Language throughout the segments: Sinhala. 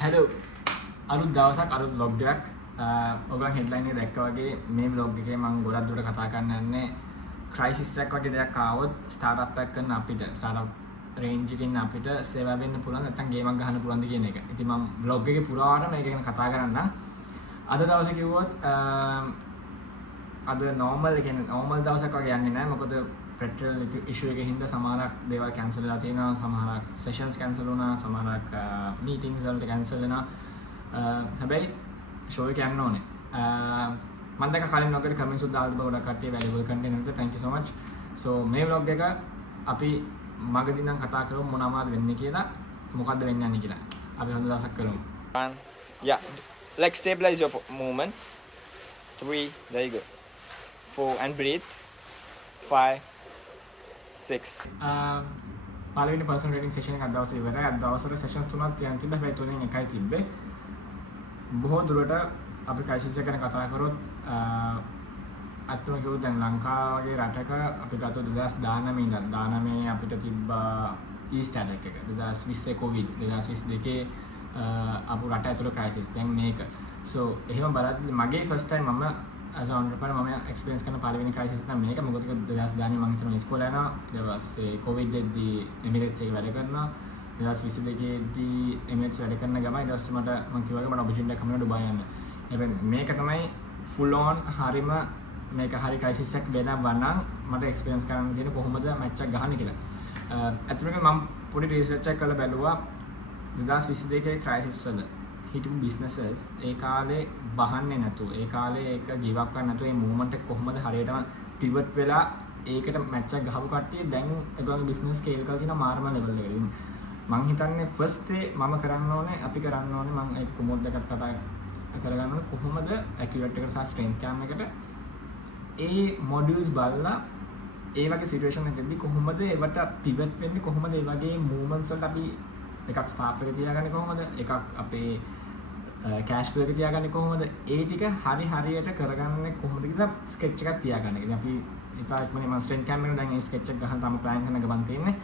හැලෝ අලුත් දවසක් අලුත් vlog එකක් ඔයගොල්ලන් හෙඩ්ලයින් එක දැක්කා වගේ මේ vlog එකේ මම ගොඩක් දුරට කතා කරන්න යන්නේ ක්‍රයිසිස් එකක් වගේ දෙයක් ආවොත් ස්ටාර්ට්අප් එකක් කරන අපිට ස්ටාර්ට්අප් රේන්ජ් එකකින් අපිට සේවා වෙන්න පුළුවන් නැත්නම් ගේමක් ගහන්න පුළුවන්ද කියන එක. ඉතින් මම vlog එකේ පුරාවට මේක ගැන කතා කරන්නම්. අද දවසේ කිව්වොත් අද normal කියන්නේ normal දවසක් වගේ යන්නේ නැහැ. මොකද petrol issue එකකින් හින්දා සමහරක් දේවල් cancel වෙලා තියෙනවා, සමහරක් sessions cancel වුණා, සමහරක් meetings වලට cancel වෙනවා. හැබැයි show එක යන්න ඕනේ. මම දැන් කලින් vlog එකට comments උත් දාලා තිබ්බා ගොඩක් කට්ටිය valuable content එකට. Thank you so much. So මේ vlog එක අපි මගදී නම් කතා කරමු මොනවාද වෙන්නේ කියලා, මොකද්ද වෙන්න යන්නේ කියලා. අපි හොඳ දවසක් කරමු. Yeah, leg stabilize your movement. 3, there you go. 4 and breathe. 5, 6. පළවෙනි personal training session එක අද දවසේ ඉවරයි. අද දවසට sessions තුනක් තියන් තිබ්බා. හැබැයි තුනෙන් එකයි තිබ්බේ. බොහෝ දුරට අපි crisis එක ගැන කතා කරොත් අත්‍යවශ්‍ය කිව්වොත් දැන් ලංකාව වගේ රටක අපි ගත්තොත් 2019 ඉඳන් 19 අපිට තිබ්බා East attack එක. 2020 COVID 2022 අපු රට ඇතුළේ crisis. දැන් මේක. So එහෙම බලද්දි මගේ first time මම as an entrepreneur මම experience කරන පළවෙනි crisis එක මේක. මොකද 2019 මම හිතනවා ඉස්කෝලේ යනවා. ඊට පස්සේ COVID දෙද්දී Emirates එකේ වැඩ කරනවා. 2022 දී Emirates වැඩ කරන ගමන් ඊට පස්සේ මම කිව්වා මට opportunity එකක් හම්බුණා ඩුබායි යන්න. හැබැයි මේක තමයි full on හරිම මේක හරි crisis එකක් වෙනවා නම් මට experience කරන්න තියෙන කොහොමද match එක ගහන්නේ කියලා. ඇත්තටම මම පොඩි research එකක් කරලා බැලුවා 2022 crisis වල හිටපු businesses ඒ කාලේ බහන්නේ නැතුව ඒ කාලේ ඒක give up කරන්නේ නැතුව මේ movement එක කොහොමද හරියටම pivot වෙලා ඒකට match එක ගහපු කට්ටිය දැන් ඒගොල්ලන්ගේ business scale කරලා තියෙන මාර්ම level එකට. මම හිතන්නේ first day මම කරන්න ඕනේ අපි කරන්න ඕනේ මම ඒක කොමොඩ් එකකට කතා කරගන්න ඕනේ කොහොමද accurate එකට සහ strength cam එකට ඒ modules බලලා ඒ වගේ situation එකකදී කොහොමද ඒවට pivot වෙන්නේ කොහොමද ඒ වගේ movements වලට අපි එකක් staff එක තියාගන්නේ කොහොමද එකක් අපේ cash flow එක තියාගන්නේ කොහොමද ඒ ටික හරියට කරගන්නේ කොහොමද කියලා sketch එකක් තියාගන්න. ඉතින් අපි ඉතාලි මම strength cam එක දැන් ඒ sketch එක ගහන්න තමයි plan කරන ගමන් තියෙන්නේ.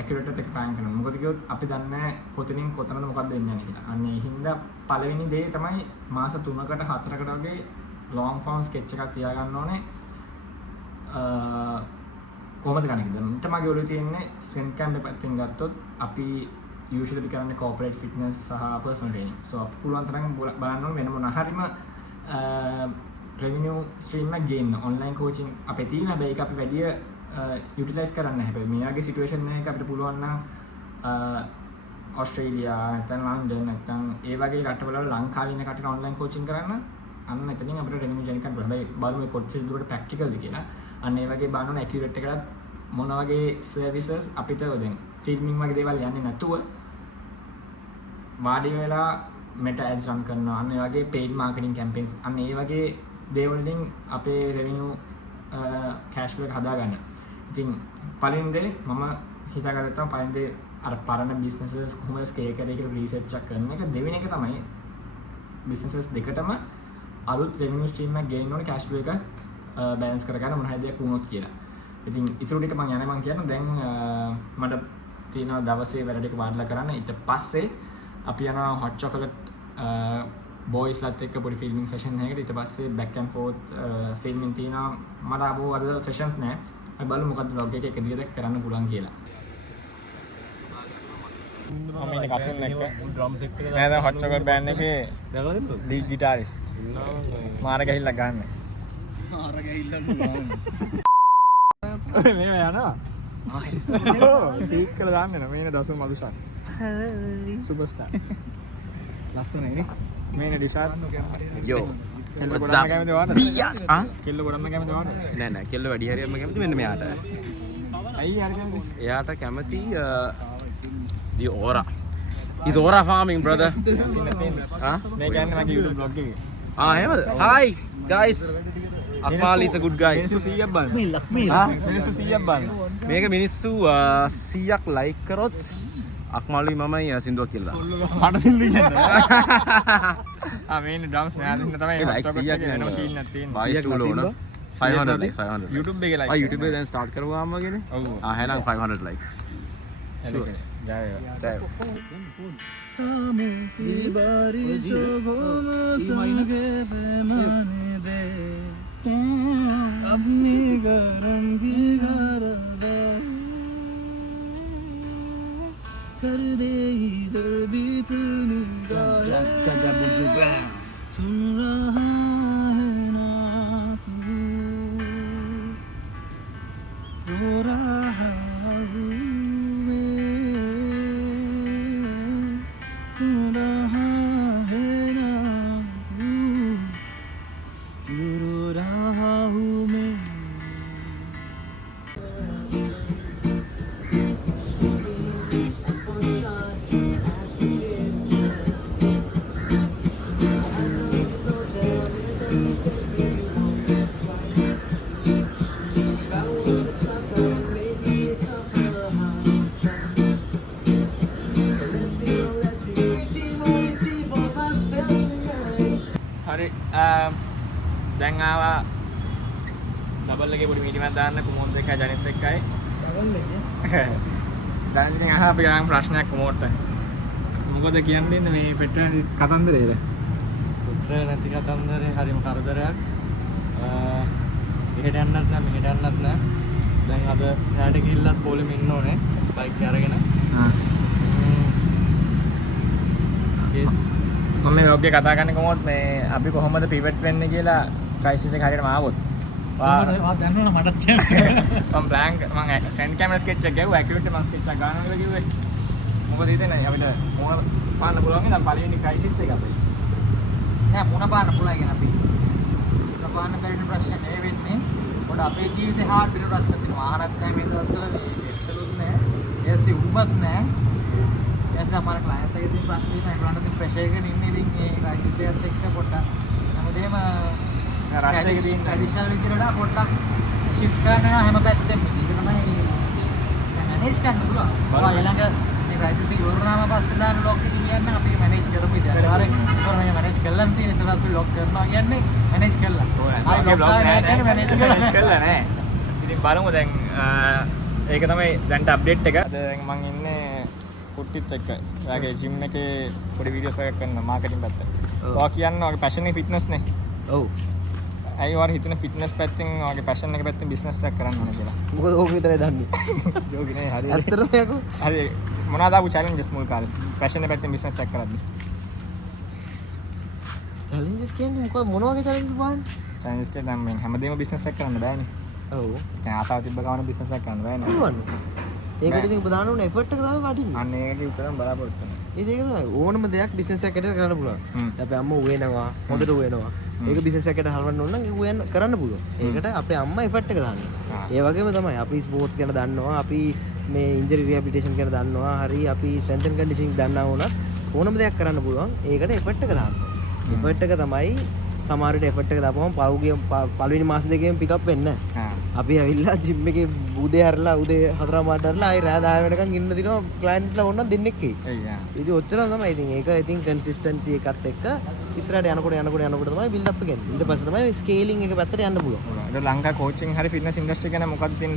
accurate එක plan කරනවා. මොකද කිව්වොත් අපි දන්නේ නැහැ කොතනින් කොතනද මොකද්ද වෙන්නේ කියලා. අන්න ඒ හින්දා පළවෙනි දේ තමයි මාස 3කට 4කට වගේ long form sketch එකක් තියාගන්න ඕනේ. කොහොමද ගන්න කියලා. මට මගේ ඔළුවේ තියෙන්නේ strength camp එක පැත්තෙන් ගත්තොත් අපි usually කරන්නේ corporate fitness සහ personal training. So අපි පුළුවන් තරම් බලන්න ඕනේ වෙන මොන හරිම revenue stream එකක් ගේන්න. online coaching අපේ තියෙන හැබැයි ඒක අපි වැඩි utilize කරන්න නැහැ. හැබැයි මේ වගේ situation එකක අපිට පුළුවන් නම් ඕස්ට්‍රේලියා නැත්නම් ලන්ඩන් නැත්නම් ඒ වගේ රටවල ලංකාවේ ඉන්න කටට online coaching කරන්න අන්න එතනින් අපිට revenue generate කරන්න පුළුවන්. හැබැයි බලමු මේ කොච්චර දුරට practicalද කියලා. අන්න ඒ වගේ බලන්න accurate එකකට මොන වගේ services අපිට දැන් filming වගේ දේවල් යන්නේ නැතුව වාඩි වෙලා meta ads run කරනවා. අන්න ඒ වගේ paid marketing campaigns අන්න ඒ වගේ දේවල් වලින් අපේ revenue cash flow එක හදාගන්න. ඉතින් පළවෙනි දේ මම හිතාගත්තා පළවෙනි දේ අර පරණ businesses කොහොමද scale කරේ කියලා research එකක් කරන එක. දෙවෙනි එක තමයි businesses දෙකටම අලුත් revenue stream එකක් ගේන්න ඕනේ cash flow එක balance කරගන්න මොන හරි දෙයක් වුණොත් කියලා. ඉතින් ඊටු ටික මම යන්නේ මම කියනවා දැන් මට තියෙනවා දවසේ වැඩ ටික වාඩිලා කරන්න. ඊට පස්සේ අපි යනවා hot chocolate boysලත් එක්ක පොඩි filming session එකකට. ඊට පස්සේ back and forth filming තියෙනවා. මට ආපහු අද sessions නැහැ. අපි බලමු මොකද්ද vlog එකේ එක දිගට කරන්න පුළුවන් කියලා. මම ඉන්නේ කසින් එක්ක drums එක නෑ දැන් hot chocolate band එකේ lead guitarist. මාර ගහිල්ලා ගන්න. මාර ගහිල්ලා පුළුවන්. මේ යනවා. ටික් කරලා දාන්න නේද? මේනේ දසුන් මදුෂාන්. superstar. ලස්සනයි නේ. මේනේ ඩිෂාර්. Yo. What's up? Biya. කෙල්ල ගොඩක්ම කැමති වුණාද? නෑ කෙල්ල වැඩි හරියක්ම කැමති මෙන්න මෙයාට. ඇයි හරි කැමති? එයාට කැමති the aura. He's aura farming brother. මේ කියන්නේ මගේ YouTube vlog එකේ. එහෙමද? Hi guys. Akmal is a good guy. මිනිස්සු 100ක් බලන්න. මිනිස්සු 100ක් බලන්න. මේක මිනිස්සු 100ක් like කරොත් අක්මල්ලි මමයි සින්දුවක් කියලා. මට සින්දු කියන්න. මේනේ drums මෙයා දින්න තමයි like 100ක් වෙනම scene එකක් තියෙනවා. 500 likes 500 YouTube එකේ likes. YouTube එකේ දැන් start කරුවාම වගේනේ. ඔව්. එහෙනම් 500 likes. Sure. ජය වේවා. कर दे इधर भी तू निगाह सुन रहा है ना तू रो रहा हूँ मैं सुन रहा है ना तू रो रहा हूँ मैं හරි දැන් ආවා ඩබල් එකේ පොඩි මීටිමක් දාන්න කුමෝත් එක්කයි ජනිත් එක්කයි දැන් ඉතින් අහලා අපි ගාන ප්‍රශ්නයක් කුමෝට මොකද කියන්නේ මේ පෙට්‍රල් කතන්දරේද පුත්‍රය නැති කතන්දරේ හරිම කරදරයක් එහෙට යන්නත් නෑ මෙහෙට යන්නත් නෑ දැන් අද රැට ගිහිල්ලත් පොලිම ඉන්න ඕනේ බයික් එක අරගෙන yes මම මේ වගේ කතා කරන්නේ කොහොමද මේ අපි කොහොමද පිවට් වෙන්නේ කියලා ක්‍රයිසිස් එක හරියටම ආවොත් වා දන්නවනේ මටත් කියන්න මම ප්ලෑන් මම ෆ්‍රන්ට් කැමරා ස්කෙච් එක ගැව්වා ඇකියුරේට් මම ස්කෙච් එකක් ගන්නවා කියලා කිව්වේ මොකද හිතෙන්නේ අපිට මොන පාන්න පුළුවන් නේද පළවෙනි ක්‍රයිසිස් එක අපේ නෑ මුණ පාන්න පුළුවන් කියන අපි මුණ පාන්න බැරි ප්‍රශ්න නේ වෙන්නේ පොඩ අපේ ජීවිතේ හාඩ් පිට ප්‍රශ්න තියෙනවා ආහනත් නෑ මේ දවස්වල මේ එක්සලුත් නෑ එයාසි උඹත් නෑ එයාසි අපේ ක්ලයන්ට්ස් එකේ තියෙන ප්‍රශ්න තියෙනවා ඒගොල්ලන්ට තියෙන ප්‍රෙෂර් එකකින් ඉන්නේ ඉතින් මේ ක්‍රයිසිස් එකත් එක්ක පොඩ්ඩක් හැමදේම රෂ් එකේ තියෙන ට්‍රැඩිෂනල් විදිහට වඩා පොඩ්ඩක් shift කරන්න යනවා හැම පැත්තෙම ඒක තමයි මැනේජ් කරන්න පුළුවන් ඊළඟ මේ ක්‍රයිසිස් එක ඉවරනාම පස්සේ දාන ලොක් එක කියන්නේ අපි මැනේජ් කරමු ඉතින් අනිවාර්යෙන් ඉතින් මේ මැනේජ් කරලා තියෙන ඉතින් අපි ලොක් කරනවා කියන්නේ මැනේජ් කරලා ආයි ලොක් කරලා කියන්නේ මැනේජ් කරලා නෑ ඉතින් බලමු දැන් ඒක තමයි දැන්ට අප්ඩේට් එක දැන් මම ඉන්නේ කුට්ටිත් එක්ක එයාගේ ජිම් එකේ පොඩි වීඩියෝස් එකක් කරනවා මාකටිං පැත්තට ඔයා කියන්නේ ඔයාගේ පැෂන් එක ෆිට්නස් නේ ඔව් ඇයි ඔයාලා හිතුනේ ෆිට්නස් පැත්තෙන් ඔයාගේ පැෂන් එක පැත්තෙන් බිස්නස් එකක් කරන්න ඕනේ කියලා මොකද ඕක විතරයි දන්නේ ජෝගි නේ හරි ඇත්තටම යකෝ හරි මොනවාද ආපු චැලෙන්ජස් මුල් කාලේ පැෂන් එක පැත්තෙන් බිස්නස් එකක් කරද්දි චැලෙන්ජස් කියන්නේ මොන වගේ චැලෙන්ජ් බලන්න චැලෙන්ජස් එක නම් මේ හැමදේම බිස්නස් එකක් කරන්න බෑනේ ඔව් දැන් ආසාව තිබ්බ ගමන් බිස්නස් එකක් කරන්න බෑනේ පුළුවන් ඒකට ඉතින් ඔබ දාන්න ඕනේ එෆර්ට් එක තමයි වටින්නේ අන්න ඒකේ උත්තරම බලාපොරොත්තු වෙනවා ඒක තමයි ඕනම දෙයක් බිස්නස් එකකට කරන්න පුළුවන් අපේ අම්මා උයනවා හොඳට උයනවා ඒක බිස්නස් එකකට හරවන්න ඕන නම් උයන්න කරන්න පුළුවන් ඒකට අපේ අම්මා එෆර්ට් එක දාන්නේ ඒ වගේම තමයි අපි ස්පෝර්ට්ස් ගැන දන්නවා අපි මේ ඉන්ජරි රිහැබිලිටේෂන් ගැන දන්නවා හරි අපි ස්ට්‍රෙන්ත් ඇන්ඩ් කන්ඩිෂනින් දන්නා වුණත් ඕනම දෙයක් කරන්න පුළුවන් ඒකට එෆර්ට් එක දාන්න එෆර්ට් එක තමයි සමහර විට එෆර්ට් එක දාපුවම පහුගිය පළවෙනි මාස දෙකේම පිකප් වෙන්නේ නැහැ අපි ඇවිල්ලා ජිම් එකේ උදේ හැරලා උදේ 4:00 මාට හැරලා ආයි රෑ 10 වෙනකන් ඉන්න දිනවා ක්ලයන්ට්ස්ලා ඕනනම් දෙන්නෙක් එයි ඉතින් ඔච්චරම තමයි ඉතින් ඒක ඉතින් කන්සිස්ටන්සි එකත් එක්ක ඉස්සරහට යනකොට තමයි බිල්ඩ් අප් එක එන්නේ ඊට පස්සේ තමයි ස්කේලිං එක පැත්තට යන්න පුළුවන් ඒක ලංකා කෝචින් හරි ෆිට්නස් ඉන්ඩස්ට්‍රි ගැන මොකක්ද තියෙන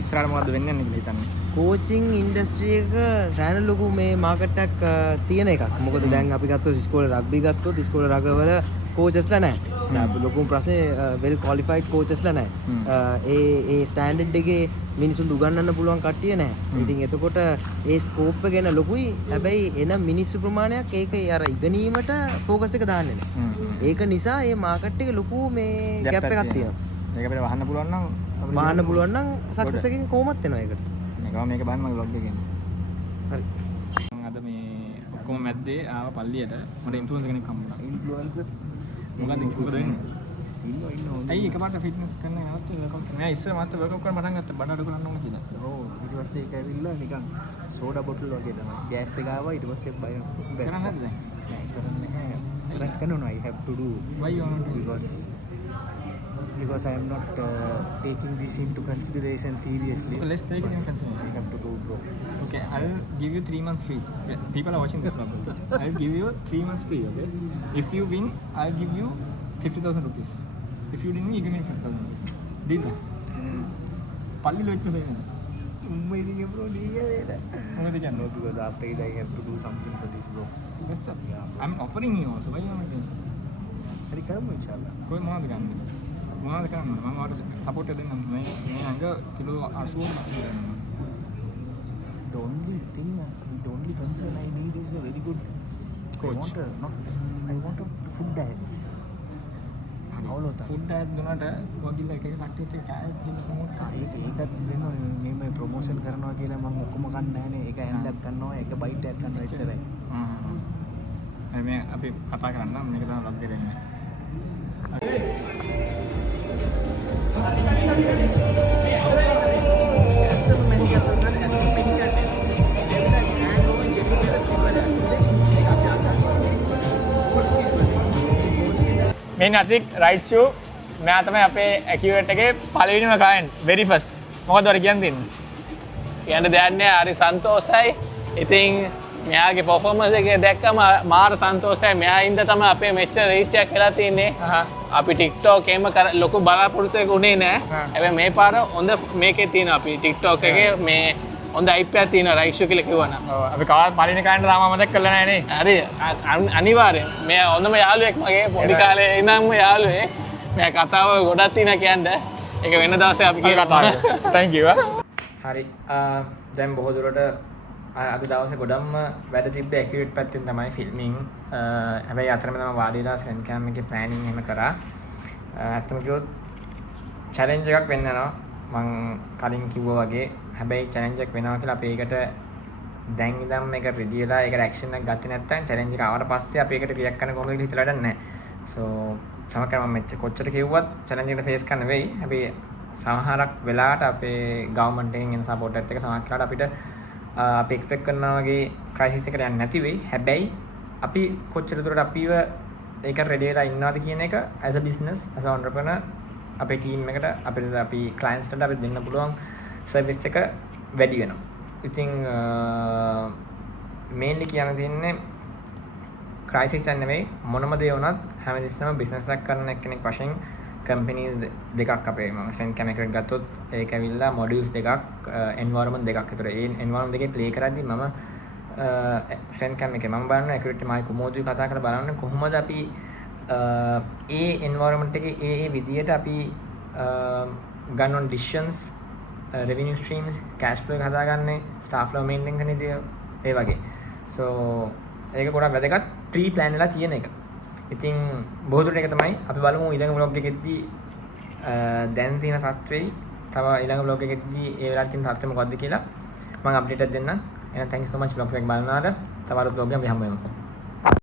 ඉස්සරහට මොකද්ද වෙන්නේ කියලා හිතන්නේ කෝචින් ඉන්ඩස්ට්‍රි එක සෑහෙන ලොකු මේ මාකට් එකක් තියෙන එකක් මොකද දැන් අපි ගත්තොත් ඉස්කෝලේ රග්බි ගත්තොත් ඉස්කෝලේ රගවල කෝචස්ලා නැහැ අපි ලොකුම ප්‍රශ්නේ වෙල් ක්වොලිෆයිඩ් කෝචස්ලා නැහැ ඒ ස්ටෑන්ඩඩ් එකේ මිනිසුන්ට උගන්වන්න පුළුවන් කට්ටිය නැහැ ඉතින් එතකොට ඒ ස්කෝප් එක ගැන ලොකුයි හැබැයි එන මිනිස්සු ප්‍රමාණයක් ඒක අර ඉගෙනීමට ෆෝකස් එක දාන්නේ නැහැ ඒක නිසා මේ මාකට් එකේ ලොකු මේ ગેප් එකක් තියෙනවා මේක අපිට වහන්න පුළුවන් නම් වහන්න පුළුවන් නම් සක්සස් එකකින් කොහොමත් එනවා ඒකට මේක බලන්න මගේ vlog එකේ හරි මම අද මේ ඔක්කොම මැද්දේ ආව පල්ලියට මට ඉන්ෆ්ලුවෙන්සර් කෙනෙක් හම්බුණා ඉන්ෆ්ලුවෙන්සර් මොකද වෙන්නේ ඇයි එකපාරට ෆිට්නස් කරන්න නවත්තුනේ වර්කවුට් මම ඉස්සර මාත් වර්කවුට් කරන්න පටන් ගත්තා බඩ අඩු කරන්න ඕන කියලා ඔව් ඊට පස්සේ ඒක ඇවිල්ලා නිකන් සෝඩා බොටල් වගේ තමයි ගෑස් එක ආවා ඊට පස්සේ බය කරන්නේ නැද්ද නෑ කරන්නේ නැහැ කරන්න I have to do why you want to do because I am not taking this into consideration seriously. Okay, let's take it in consideration. I have to do, bro. Okay, I'll give you 3 months free. Yeah, people are watching this vlog. I'll give you 3 months free, okay? If you win, I'll give you 50,000 rupees. If you didn't win, you give me 50,000 rupees. Deal? Palli lo ichu sayna. Summa ඉතින් bro නීකේද මොනවද කියන්නේ? no because after it I have to do something for this bro What's up? Yeah, bro. I'm offering you also. Why you want to? හරි කරමු ඉන්ෂාල්ලා කොයි මොනවද ගන්න? මොනවද කරන්න? මම ඔයාලට සපෝට් එක දෙන්නම්. මේ අඟ කිලෝ 80ක් මැස්සෙ ගන්නවා. the only thing the only concern I need is a very good Coach. I want a food diet අවුල තමයි ෆුඩ් එකක් දුන්නාට වගිල්ල එක එක කට්ටියත් එක්ක කෑවත් දෙන්න කොහොමද? ඒකත් දෙන්න මේ ප්‍රොමෝෂන් කරනවා කියලා මම ඔක්කොම ගන්න නැහැනේ ඒක හැන්දක් ගන්නවා එක බයිට් එකක් ගන්නවා එච්චරයි මේ අපි කතා කරන්න මේක තමයි ලොග් දෙන්නේ. මේ නතික් රයිට් ෂූ මෙයා තමයි අපේ ඇකියුරේට් එකේ පළවෙනිම ක්ලයන්ට් very first. මොකද ඔයාලා කියන්න දෙන්නේ? කියන්න දෙයක් නෑ හරි සන්තෝසයි. ඉතින් මෙයාගේ පර්ෆෝමන්ස් එක දැක්කම මාර සන්තෝසයි. මෙයා ඉඳ තමයි අපේ මෙච්චර රීච් එකක් වෙලා තින්නේ. අපි TikTok එකේම ලොකු බලාපොරොත්තුවක් උනේ නෑ. හැබැයි මේ පාර හොඳ මේකේ තියෙනවා අපි TikTok එකේ මේ හොඳ IP එකක් තියෙනවා රයිෂු කියලා කිව්වනම්. ඔව් අපි කවදාවත් පළවෙනි කාණ්ඩ තාම මතක් කරලා නැහැ නේ. හරි අනිවාර්යෙන්. මෙයා හොඳම යාළුවෙක් මගේ පොඩි කාලේ ඉඳන්ම යාළුවෙක්. මෙයා කතාව ගොඩක් තියෙනවා කියන්න. ඒක වෙන දවසේ අපි කතා කරමු. thank you. හරි. දැන් බොහෝ දුරට අද දවසේ ගොඩක්ම වැඩ තිබ්බේ ඇකියුරේට් පැත්තෙන් තමයි ෆිල්මින්. හැබැයි අතරමැද මම වාඩිලා සෙන් කැම් එකේ ප්ලෑනින් එහෙම කරා. ඇත්තම කිව්වොත් චැලෙන්ජ් එකක් වෙන්න යනවා. මං කලින් කිව්වා වගේ. හැබැයි චැලෙන්ජ් එකක් වෙනවා කියලා අපි ඒකට දැන් ඉඳන් මේක රෙඩි වෙලා ඒකට ඇක්ෂන් එකක් ගත්තේ නැත්නම් චැලෙන්ජ් එක ආවට පස්සේ අපි ඒකට රියැක්ට් කරන්න කොහොමද කියලා හිතලා වැඩක් නැහැ. සෝ සමහරවිට මම මෙච්චර කොච්චර කිව්වත් චැලෙන්ජ් එකට ෆේස් කරන්න වෙයි. හැබැයි සමහරක් වෙලාවට අපේ ගවර්න්මන්ට් එකෙන් එන සපෝට් එකත් එක්ක සමහරක් වෙලාවට අපිට අපි එක්ස්පෙක්ට් කරනා වගේ ක්‍රයිසිස් එකකට යන්නේ නැති වෙයි. හැබැයි අපි කොච්චර දුරට අපිව ඒක රෙඩි වෙලා ඉන්නවද කියන එක as a business as a entrepreneur අපේ ටීම් එකට අපිට අපි ක්ලයන්ට්ස්ට අපිට දෙන්න පුළුවන් සර්විස් එක වැඩි වෙනවා. ඉතින් මේන්ලි කියන්න තියෙන්නේ ක්‍රයිසිස් එක නෙවෙයි මොනම දේ වුණත් හැමතිස්සෙම බිස්නස් එකක් කරන කෙනෙක් වශයෙන් කම්පැනිස් දෙකක් අපේ මම සෙන් කැම් එකකට ගත්තොත් ඒක ඇවිල්ලා මොඩියුල්ස් දෙකක් එන්වයරන්මන්ට් දෙකක් විතර. ඒ එන්වයරන්මන්ට් දෙකේ ප්ලේ කරද්දි මම සෙන් කැම් එකේ මම බලන ඇකියුරේට් මයි කොමෝඩි කතා කරලා බලන්න කොහොමද අපි ඒ එන්වයරන්මන්ට් එකේ ඒ විදියට අපි ගන්න ඕන decisions revenue streams cash flow එක හදාගන්නේ staff flow maintain කරන ඉතින් ඒ වගේ. so ඒක ගොඩක් වැදගත් pre plan වෙලා තියෙන එක. ඉතින් බොහෝ දුරට ඒක තමයි අපි බලමු ඊළඟ vlog එකෙද්දී දැන් තියෙන තත්ත්වෙයි තව ඊළඟ vlog එකෙද්දී ඒ වෙලාවට තියෙන තත්ත්වෙ මොකද්ද කියලා මම අප්ඩේට් එකක් දෙන්නම්. එහෙනම් thank you so much vlog එක බලනාට. තව අලුත් vlog එකක් අපි හම්බ වෙමු.